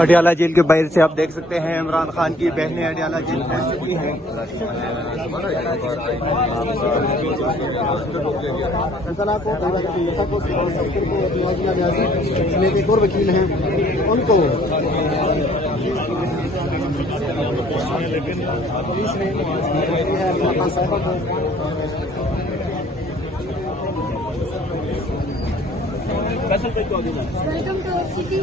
Adiala jail کے باہر سے آپ دیکھ سکتے ہیں عمران خان کی بہنیں اڈیالہ جیل پہنچ چکی ہیں. ایک اور وکیل ہیں ان کو پولیس نے صاحبہ کو ویلکم ٹو سٹی.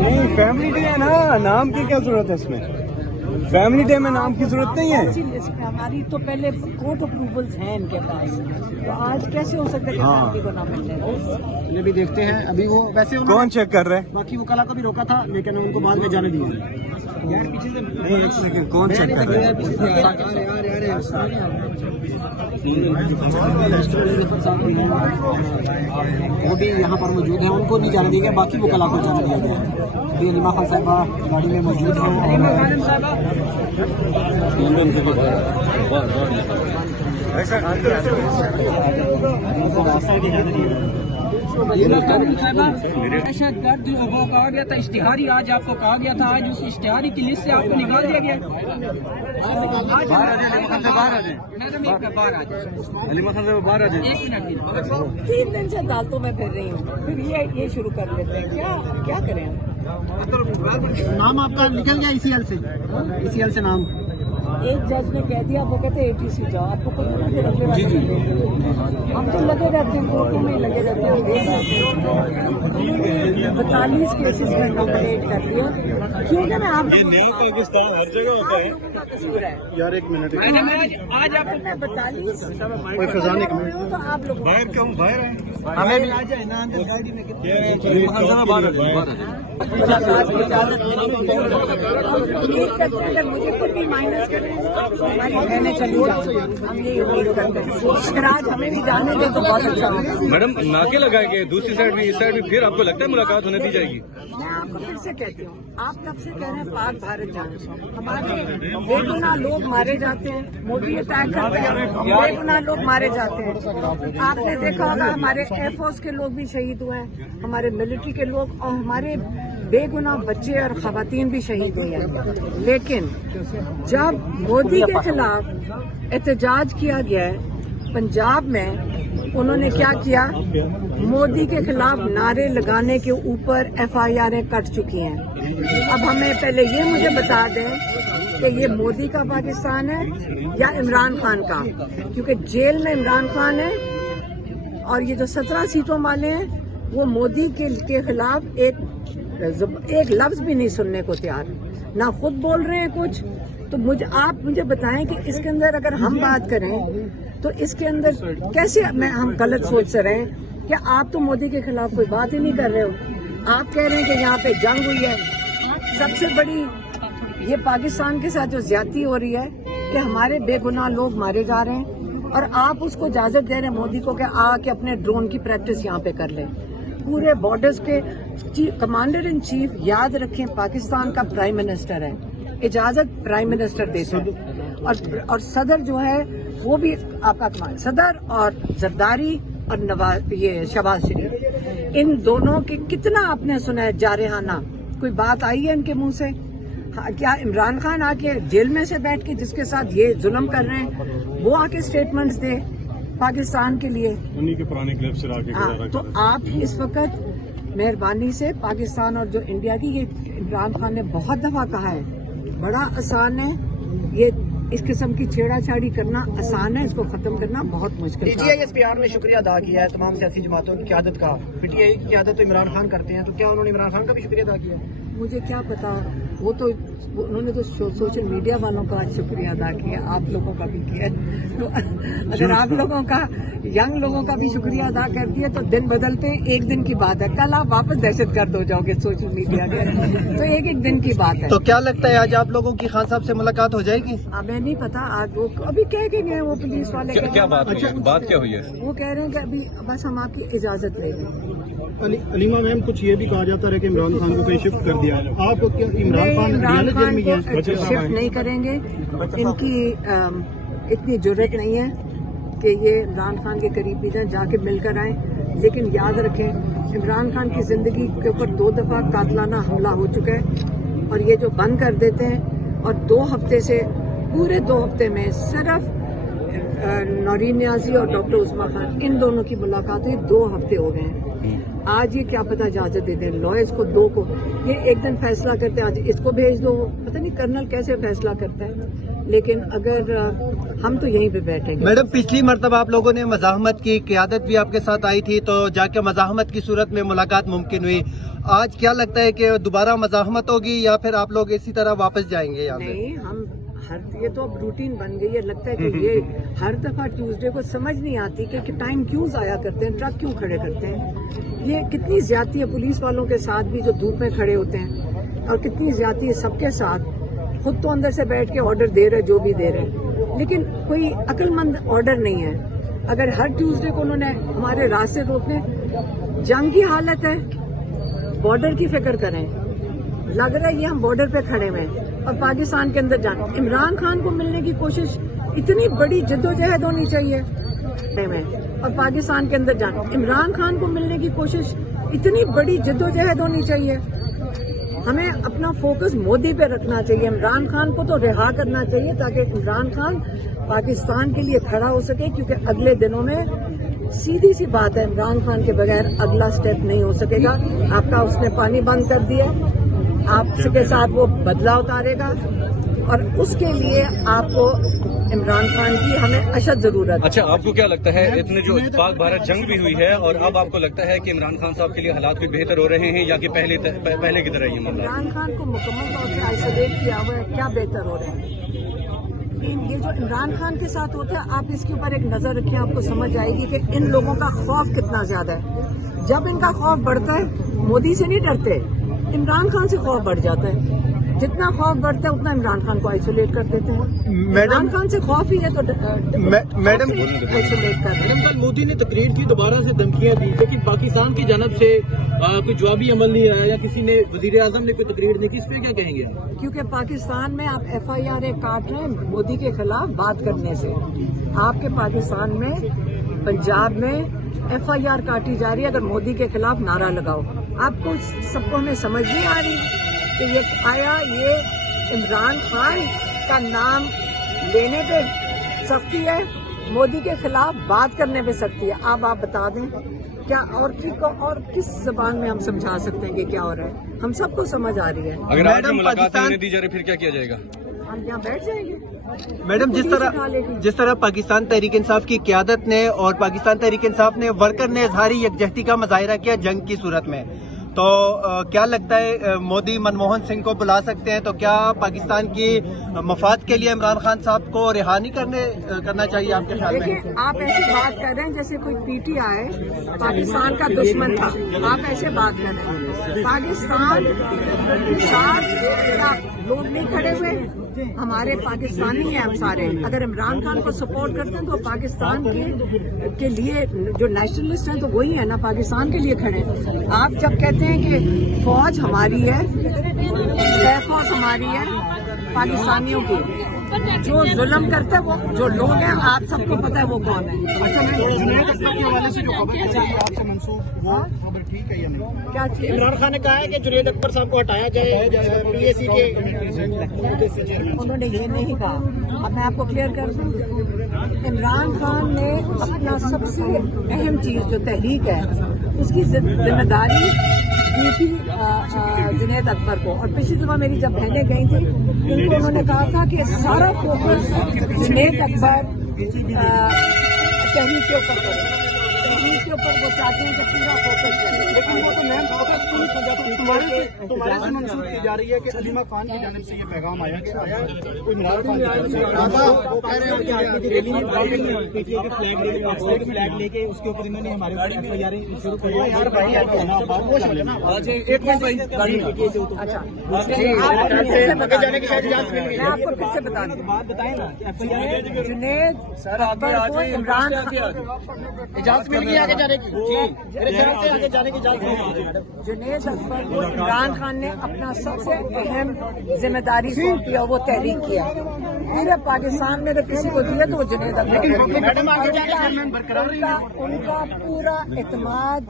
نہیں فیملی ڈے ہے نا, نام کی کیا ضرورت ہے اس میں؟ فیملی ڈے میں نام کی ضرورت نہیں ہے. ہماری تو پہلے کورٹ اپروولس ہیں ان کے پاس, تو آج کیسے ہو سکتا ہے کہ فیملی کو نہ ملے؟ یہ بھی دیکھتے ہیں ابھی وہ ویسے کون چیک کر رہے ہیں؟ باقی وکلا کو بھی روکا تھا لیکن ان کو بعد میں جانے دیا. ایک سیکنڈ, کون چیک کر رہے ہیں؟ وہ بھی یہاں پر موجود ہیں, ان کو نہیں جانے دیا گیا, باقی وکلا کو جانے دیا گیا. ابھی علیمہ خان صاحبہ گاڑی میں موجود دہشت گرد وہ کہا گیا تھا, اشتہاری آج آپ کو کہا گیا تھا, آج اس اشتہاری کی لسٹ سے آپ کو نکال دیا گیا. ایک منٹ, 3 دن سے عدالتوں میں پھر رہی ہوں, پھر یہ شروع کر لیتے ہیں. کیا کریں ہم؟ نام آپ کا نکل گیا اسی ایل سے, اسی ایل سے نام. ایک جج نے کہہ دیا, وہ کہتے ہیں ATC جاؤ, آپ کو پتہ ہم تو لگے رہتے ہیں کورٹوں میں لگے رہتے ہیں. 42 کیسز میں کمپلیٹ کر دیا, کیونکہ میں آپ پاکستان ہر جگہ ہوتا ہے کا قصور ہے. یار. ایک منٹ, آج آپ میں 42 کوئی خزانے کا تو آپ لوگ باہر کم باہر ہیں. ہمیں بھی ملاقات کی اجازت امید کرتے ہیں اگر مجھے خود بھی مائنس کریں ہماری بہنیں چلی جائیں, ہم یہی امید کرتے ہیں. اگر آج ہمیں بھی جانے دیں تو بہت اچھا ہوگا. میڈم ناکے لگائے گئے دوسری سائڈ بھی, اس سائڈ بھی, پھر آپ کو لگتا ہے ملاقات ہونے دی جائے گی؟ میں آپ کو پھر سے کہتی ہوں, آپ کب سے کہہ رہے ہیں پاک بھارت جانا, ہمارے بے گناہ لوگ مارے جاتے ہیں, مودی اٹیک کرتے ہیں, بے گناہ لوگ مارے جاتے ہیں. آپ نے دیکھا ہوگا ہمارے ایئر فورس کے لوگ بھی شہید ہوئے ہیں, ہمارے ملٹری کے لوگ, اور ہمارے بے گناہ بچے اور خواتین بھی شہید ہوئے ہیں. لیکن جب مودی کے خلاف احتجاج کیا گیا ہے پنجاب میں, انہوں نے کیا کیا, مودی کے خلاف نعرے لگانے کے اوپر FIR کٹ چکی ہیں. اب ہمیں پہلے یہ مجھے بتا دیں کہ یہ مودی کا پاکستان ہے یا عمران خان کا, کیونکہ جیل میں عمران خان ہے اور یہ جو 17 سیٹوں والے ہیں وہ مودی کے خلاف ایک لفظ بھی نہیں سننے کو تیار, نہ خود بول رہے ہیں کچھ. تو آپ مجھے بتائیں کہ اس کے اندر اگر ہم بات کریں تو اس کے اندر کیسے ہم غلط سوچ سے رہے ہیں کہ آپ تو مودی کے خلاف کوئی بات ہی نہیں کر رہے ہو. آپ کہہ رہے ہیں کہ یہاں پہ جنگ ہوئی ہے. سب سے بڑی یہ پاکستان کے ساتھ جو زیادتی ہو رہی ہے کہ ہمارے بے گناہ لوگ مارے جا رہے ہیں, اور آپ اس کو اجازت دے رہے ہیں مودی کو کہ آ کے اپنے ڈرون کی پریکٹس یہاں پہ کر لیں. پورے بارڈرز کے کمانڈر ان چیف, یاد رکھیں پاکستان کا پرائم منسٹر ہے, اجازت پرائم منسٹر دیتا ہے, اور صدر جو ہے وہ بھی آپ کا صدر, اور زرداری اور یہ شہباز شریف, ان دونوں کے کتنا آپ نے سنا ہے جارحانہ, کوئی بات آئی ہے ان کے منہ سے؟ کیا عمران خان آ کے جیل میں سے بیٹھ کے جس کے ساتھ یہ ظلم کر رہے ہیں وہ آ کے اسٹیٹمنٹس دے پاکستان کے لیے؟ انہی کے پرانے کلپ سے آ کے تو آپ اس وقت مہربانی سے پاکستان اور جو انڈیا کی, یہ عمران خان نے بہت دفعہ کہا ہے, بڑا آسان ہے یہ, اس قسم کی چھیڑا چھاڑی کرنا آسان ہے, اس کو ختم کرنا بہت مشکل ہے. PTI اس پیار میں شکریہ ادا کیا ہے تمام سیاسی جماعتوں کی قیادت کا. PTI کی قیادت تو عمران خان کرتے ہیں, تو کیا انہوں نے عمران خان کا بھی شکریہ ادا کیا ہے؟ مجھے کیا پتا, وہ تو انہوں نے تو سوشل میڈیا والوں کا شکریہ ادا کیا, آپ لوگوں کا بھی کیا. تو اگر آپ لوگوں کا यंग लोगों का भी शुक्रिया अदा कर दिया। तो दिन बदलते एक दिन की बात है, कल आप वापस दहशतगर्द हो जाओगे सोशल मीडिया के, तो एक दिन की बात है। तो क्या लगता है आज आप लोगों की खान साहब से मुलाकात हो जाएगी? हमें नहीं पता, आज वो अभी कह के गए वो पुलिस वाले क्या बात हुई है? बात क्या हुई है? वो कह रहे हैं कि अभी बस हम आपकी इजाजत लेंगे। अलीमा मैम, कुछ ये भी कहा जाता है कि इमरान खान को कहीं शिफ्ट कर दिया है, आप क्या इमरान खान इमरान खान में को शिफ्ट नहीं करेंगे, इनकी इतनी जरूरत नहीं है कि ये इमरान खान के करीब भी जाएं, जाके मिलकर आएं। लेकिन याद रखें, इमरान खान की जिंदगी के ऊपर 2 दफा कातलाना हमला हो चुका है, और ये जो बंद कर देते हैं, और 2 हफ्ते से पूरे 2 हफ्ते में सिर्फ नौरीन नियाजी और डॉक्टर उस्मा खान, इन दोनों की मुलाकात हुई, 2 हफ्ते हो गए हैं। आज ये क्या पता इजाजत दे दें लॉयर्स को, 2 को, ये एक दिन फैसला करते हैं, आज इसको भेज दो, पता नहीं कर्नल कैसे फैसला करता है। लेकिन अगर हम तो यहीं पे बैठेंगे। मैडम, पिछली मरतबा आप लोगों ने मज़ाहमत की, क़यादत भी आपके साथ आई थी, तो जाके मज़ाहमत की सूरत में मुलाकात मुमकिन हुई। आज क्या लगता है कि दोबारा मज़ाहमत होगी या फिर आप लोग इसी तरह वापस जाएंगे यहाँ पे? नहीं, हम ये तो अब रूटीन बन गई है। लगता है कि ये हर दफा ट्यूसडे को समझ नहीं आती कि टाइम क्यों जाया करते हैं, ट्रक क्यों खड़े करते हैं। ये कितनी ज्यादती है पुलिस वालों के साथ भी जो धूप में खड़े होते हैं, और कितनी ज्यादती है सबके साथ। खुद तो अंदर से बैठ के ऑर्डर दे रहे जो भी दे रहे, लेकिन कोई अक्लमंद ऑर्डर नहीं है। अगर हर ट्यूसडे को उन्होंने हमारे रास्ते रोकने, जंग की हालत है, बॉर्डर की फिक्र करें। लग रहा है ये हम बॉर्डर पे खड़े हुए हैं और पाकिस्तान के अंदर जाना। इमरान खान को मिलने की कोशिश, इतनी बड़ी जद्दोजहद होनी चाहिए और पाकिस्तान के अंदर जाना। इमरान खान को मिलने की कोशिश, इतनी बड़ी जद्दोजहद होनी चाहिए। हमें अपना फोकस मोदी पे रखना चाहिए। इमरान खान को तो रिहा करना चाहिए ताकि इमरान खान पाकिस्तान के लिए खड़ा हो सके, क्योंकि अगले दिनों में सीधी सी बात है, इमरान खान के बगैर अगला स्टेप नहीं हो सकेगा। आपका उसने पानी बंद कर दिया, आपके साथ वो बदला उतारेगा, और उसके लिए आपको इमरान खान की हमें अशद जरूरत है। अच्छा, आपको क्या लगता है, इतने जो पाक भारत जंग भी हुई है, और अब आपको लगता है कि इमरान खान साहब के लिए हालात भी बेहतर हो रहे हैं, या कि पहले की तरह ही मामला? इमरान खान को मुकम्मल तौर पर आइसोलेट किया हुआ है, क्या बेहतर हो रहे हैं। ये जो इमरान खान के साथ होता है, आप इसके ऊपर एक नजर रखें, आपको समझ आएगी कि इन लोगों का खौफ कितना ज्यादा है। जब इनका खौफ बढ़ता है, मोदी से नहीं डरते, इमरान खान से खौफ बढ़ जाता है। जितना खौफ बढ़ता है उतना इमरान खान को आइसोलेट कर देते हैं। इमरान खान से खौफ ही है तो मैडम आइसोलेट कर देते हैं। मोदी ने तकरीर की, दोबारा से धमकियां दी, लेकिन पाकिस्तान की जानब से कोई जवाबी अमल नहीं आया, या किसी ने, वजीर आजम ने कोई तकरीर नहीं की, इस पे क्या कहेंगे आप? क्योंकि पाकिस्तान में आप FIR काट रहे हैं मोदी के खिलाफ बात करने से। आपके पाकिस्तान में, पंजाब में FIR काटी जा रही है अगर मोदी के खिलाफ नारा लगाओ। आपको सबको हमें समझ नहीं आ रही कि ये आया, ये इमरान खान का नाम लेने पे सख्ती है, मोदी के खिलाफ बात करने पे सख्ती है। आप बता दें क्या, और किस जबान में हम समझा सकते हैं कि क्या हो रहा है? हम सबको समझ आ रही है। अगर आज भी मुलाकात नहीं दी जा रही, फिर क्या किया जाएगा? हम यहाँ बैठ जाएंगे। मैडम, जिस तरह पाकिस्तान तहरीक इंसाफ की क़यादत ने और पाकिस्तान तहरीक इंसाफ ने वर्कर ने इजहारी यकजहती का मुजाहिरा किया जंग की सूरत में, तो क्या लगता है मोदी मनमोहन सिंह को बुला सकते हैं? तो क्या पाकिस्तान की मफाद के लिए इमरान खान साहब को रिहा नहीं करना चाहिए आपके ख्याल में? देखिए, आप ऐसी बात कर रहे हैं जैसे कोई PTI पाकिस्तान का दुश्मन था। आप ऐसे बात कर रहे हैं, पाकिस्तान के साथ लोग नहीं खड़े हुए, हमारे पाकिस्तानी हैं हम सारे। अगर इमरान खान को सपोर्ट करते हैं तो पाकिस्तान के लिए जो नेशनलिस्ट हैं तो वही है ना, पाकिस्तान के लिए खड़े। आप जब कहते हैं कि फौज हमारी है, फौज हमारी है पाकिस्तानियों की, जो जुल्म करते हैं वो जो लोग हैं, आप सबको पता है वो कौन है। जुनैद अख्तर के हवाले से जो खबर चली आपसे मंसूब, वो खबर ठीक है या नहीं? क्या चीज? इमरान खान ने कहा है कि जुनैद अख्तर साहब को हटाया जाए PAC के। उन्होंने ये नहीं कहा। अब मैं आपको क्लियर कर दूं, इमरान खान ने अपना सबसे अहम चीज जो तहरीक है उसकी जिम्मेदारी दी थी जुनैद अख्तर को। और पिछली दफा मेरी जब बहनें गई थी उनको उन्होंने कहा था कि सारा फोकस जुनैद अख्तर तहरीक के ऊपर करो। तहरीक के ऊपर वो चाहते हैं कि पूरा फोकस करें। लेकिन वो तो मैम तुम्हारे से मंसूब की जा रही है कि अलीमा खान की जानिब से ये पैगाम आया कि आया कोई इमरान खान की जानिब से वो कह रहे हैं कि आपकी रैली में पीटीए के फ्लैग लेके उसके ऊपर इन्होंने हमारे FIR शुरू कर दिया यार भाई आप एक मिनट भाई गाड़ी अच्छा आगे जाने की शायद इजाजत मिल गई मैं आपको फिर से बता दूं, बात बताएं ना जुनेद अकबर को इमरान इजाजत मिल गई आगे जाने की मेरे ख्याल से आगे जाने की इजाजत मिल गई जुनेद अकबर को इमरान खान ने अपना सबसे अहम जिम्मेदारी सौंपी और वो तहरीक किया। पूरे पाकिस्तान में तो किसी को दिया तो वो जुनेद अकबर को दिया। उनका पूरा एतमाद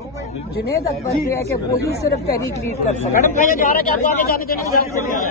जुनेद अकबर पे है कि वही सिर्फ तहरीक लीड कर सकते हैं। आगे जाने की इजाजत मिल गई